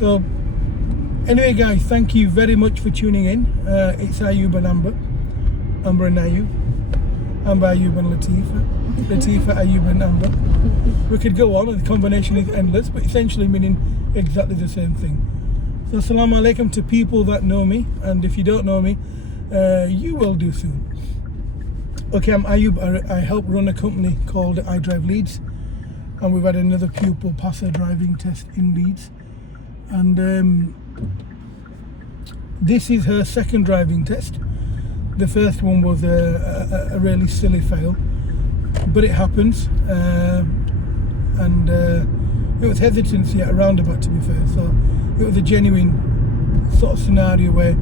So anyway guys, thank you very much for tuning in. It's Ayub and Amber and Ayub, Amber, Ayub and Latifa, Ayub and Amber. We could go on, the combination is endless, but essentially meaning exactly the same thing. So assalamu alaikum to people that know me, and if you don't know me, you will do soon. Okay, I'm Ayub. I help run a company called I Drive Leeds, and we've had another pupil pass her driving test in Leeds, and this is her second driving test. The first one was a really silly fail, but it happens, and it was hesitancy at a roundabout, to be fair, so it was a genuine sort of scenario where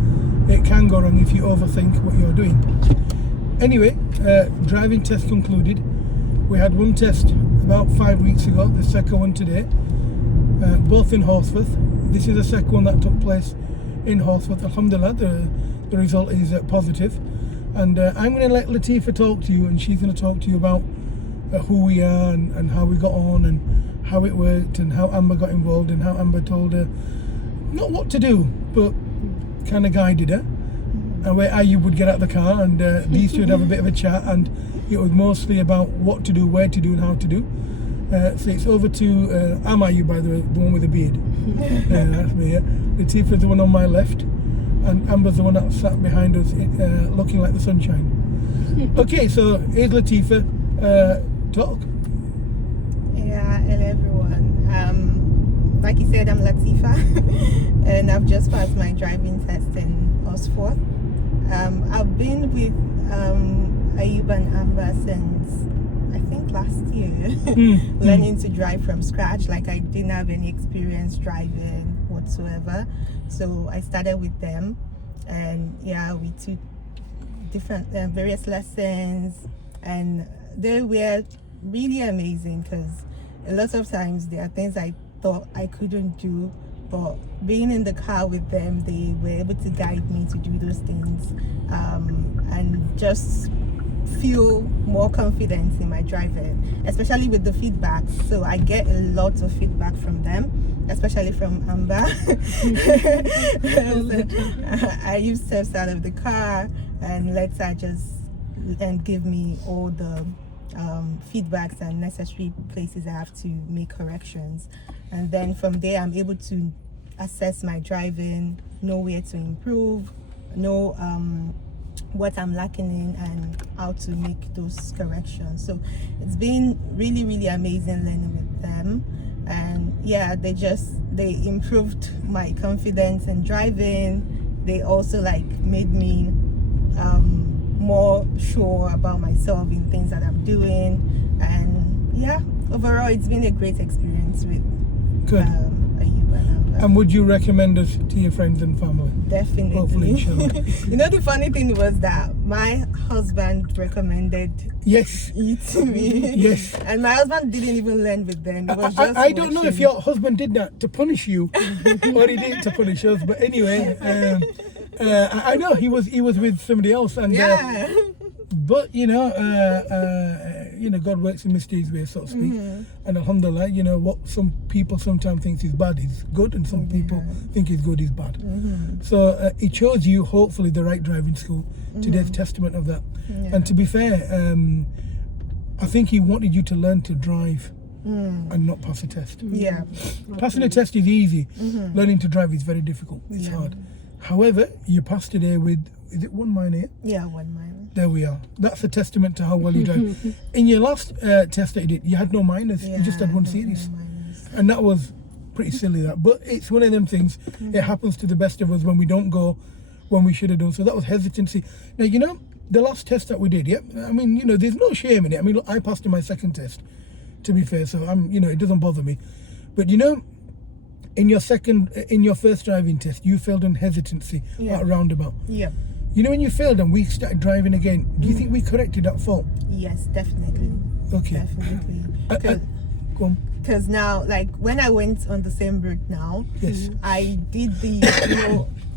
it can go wrong if you overthink what you're doing. Anyway, driving test concluded. We had one test about 5 weeks ago, the second one today, both in Horsforth. This is the second one that took place in Horsforth. Alhamdulillah, the result is positive. And I'm going to let Latifa talk to you, and she's going to talk to you about who we are and how we got on and how it worked and how Amber got involved and how Amber told her not what to do, but kind of guided her, and where Ayub would get out of the car, and these two would have a bit of a chat, and it was mostly about what to do, where to do, and how to do. So it's over to I'm Ayub, by the way, the one with the beard. That's me. Yeah. Latifa's the one on my left, and Amber's the one that sat behind us, looking like the sunshine. Okay, so here's Latifa. Talk. Yeah, hello everyone. Like you said, I'm Latifa, and I've just passed my driving test in Horsforth. I've been with Ayub and Amber since I think last year, learning to drive from scratch. Like, I didn't have any experience driving whatsoever, so I started with them, and yeah, we took different various lessons, and they were really amazing, because a lot of times there are things I thought I couldn't do, but being in the car with them, they were able to guide me to do those things, and just feel more confident in my driving, especially with the feedback. So I get a lot of feedback from them, especially from Amber. I use steps out of the car and lets her just give me all the feedbacks and necessary places I have to make corrections, and then from there I'm able to assess my driving, know where to improve, know what I'm lacking in, and how to make those corrections. So it's been really, really amazing learning with them, and yeah, they improved my confidence in driving. They also made me more sure about myself in things that I'm doing, and yeah, overall it's been a great experience with Good. Ayub and Amber. And would you recommend us to your friends and family? Definitely. Hopefully, inshallah. You know, the funny thing was that my husband recommended Yes. it to me. Yes. And my husband didn't even learn with them. It was just I don't know if watching. your husband did that to punish you or he did it to punish us, but anyway, I know he was with somebody else, and Yeah. but God works in mysterious ways, so to speak. And alhamdulillah, what some people sometimes think is bad is good, and some people think is good is bad. So it shows you hopefully the right driving school. Today's testament of that. Yeah. And to be fair, I think he wanted you to learn to drive and not pass a test. Yeah. Passing a test is easy. Learning to drive is very difficult. It's hard. However, you passed today with, is it 1 minor? Yeah, 1 mile. There we are. That's a testament to how well you drive. In your last test that you did, you had no minors. Yeah, You just had one no series. minors. And that was pretty silly, that. But it's one of them things. It happens to the best of us when we don't go when we should have done. So that was hesitancy. Now, the last test that we did, I mean, there's no shame in it. I mean, look, I passed in my second test, to be fair. So it doesn't bother me. But in your first driving test, you failed on hesitancy at a roundabout. Yeah. When you failed and we started driving again, do you think we corrected that fault? Yes, definitely. Okay. Definitely. Go on. Because now, when I went on the same route now, Yes. I did the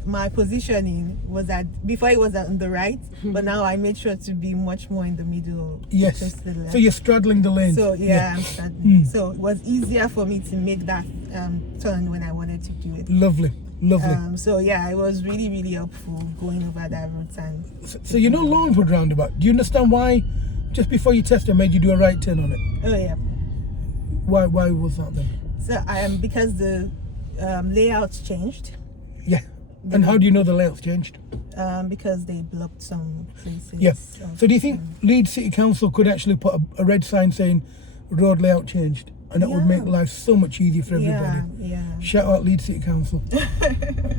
my positioning was before it was on the right, but now I made sure to be much more in the middle. Yes. Just to the left. So you're straddling the lanes. So yeah, I'm straddling. So it was easier for me to make that turn when I wanted to do it. Lovely. So yeah, it was really, really helpful going over that route. And So you know Longwood roundabout. Do you understand why just before you test it made you do a right turn on it? oh yeah. Why was that then? So because the layouts changed. Yeah. And how do you know the layout's changed? Because they blocked some places. Yeah. So do you think Leeds City Council could actually put a red sign saying road layout changed, and that would make life so much easier for everybody? Yeah. Shout out Leeds City Council.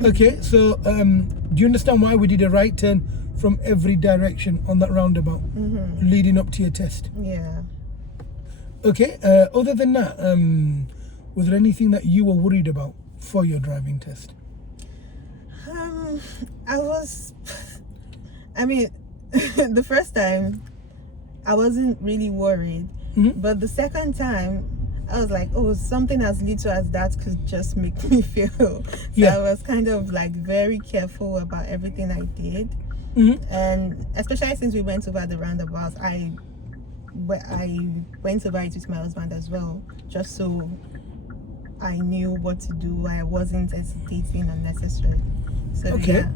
Okay, so do you understand why we did a right turn from every direction on that roundabout leading up to your test? Yeah. Okay, other than that, was there anything that you were worried about for your driving test? The first time I wasn't really worried, but the second time I was like, oh, something as little as that could just make me fail. So I was kind of like very careful about everything I did. And especially since we went over the roundabouts, I went over it with my husband as well, just so I knew what to do. I wasn't hesitating unnecessarily. So yeah,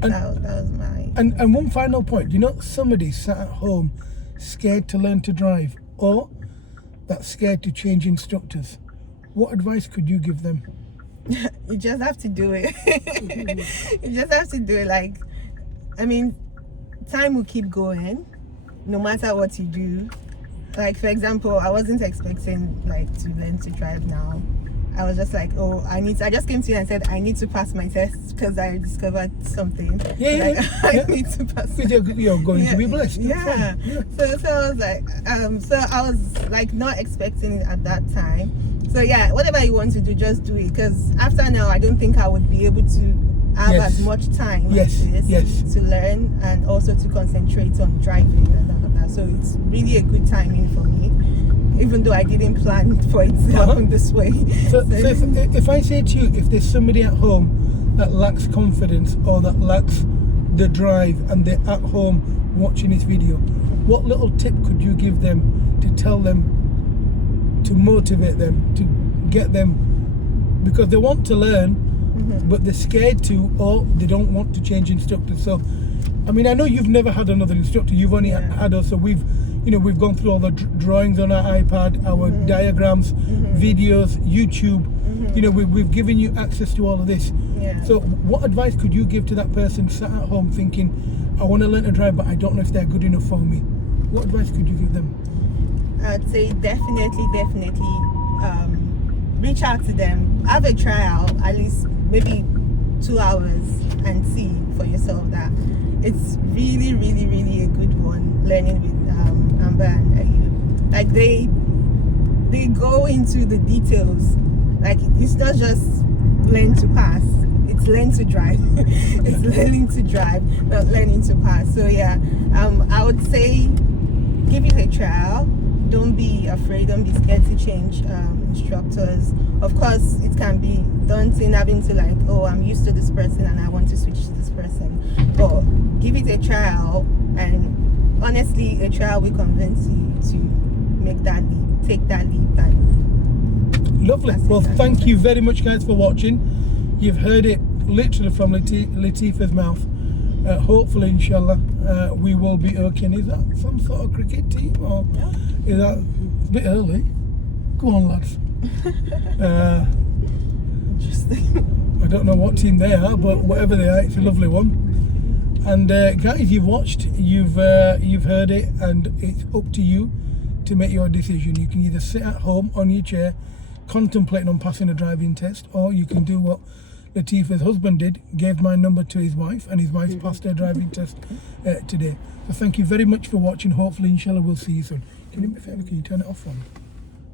that was my... And one final point, you know, somebody sat at home scared to learn to drive, or that's scared to change instructors. What advice could you give them? You just have to do it. You just have to do it. Like, I mean, time will keep going no matter what you do. Like, for example, I wasn't expecting like to learn to drive now. I was just like, oh, I just came to you and said I need to pass my test because I discovered something. I need to pass. You're going to be blessed. Yeah. So I was like, so I was like not expecting it at that time. So yeah, whatever you want to do, just do it. Because after now, I don't think I would be able to have as much time as this to learn and also to concentrate on driving and all of that. So it's really a good timing for me, even though I didn't plan for it to happen this way. So if I say to you, if there's somebody at home that lacks confidence or that lacks the drive and they're at home watching this video, what little tip could you give them to tell them, to motivate them, to get them, because they want to learn, but they're scared to, or they don't want to change instructors? So, I mean, I know you've never had another instructor, you've only had us, so we've gone through all the drawings on our iPad, our diagrams, videos, YouTube. We've given you access to all of this. So what advice could you give to that person sat at home thinking, I want to learn to drive, but I don't know if they're good enough for me? What advice could you give them? I'd say definitely reach out to them. Have a trial, at least maybe 2 hours, and see for yourself that it's really, really, really a good one, learning with Amber and Ayub. Like they go into the details. Like, it's not just learn to pass, it's learn to drive. It's learning to drive, not learning to pass. So yeah, I would say give it a trial. Don't be afraid, don't be scared to change instructors. Of course, it can be daunting having to like, oh, I'm used to this person and I want to switch to this person. But give it a trial, and honestly, a trial will convince you to make that leap, take that leap. And lovely. Well, thank you very much, guys, for watching. You've heard it literally from Latifah's mouth. Hopefully, inshallah, we will be okay. Is that some sort of cricket team, or is that a bit early? Go on, lads. Interesting. I don't know what team they are, but whatever they are, it's a lovely one. And guys, you've watched, you've heard it, and it's up to you to make your decision. You can either sit at home on your chair contemplating on passing a driving test, or you can do what Latifah's husband did, gave my number to his wife, and his wife's passed her driving test today. So thank you very much for watching. Hopefully, inshallah, we'll see you soon. Can you do me a favour? Can you turn it off for me?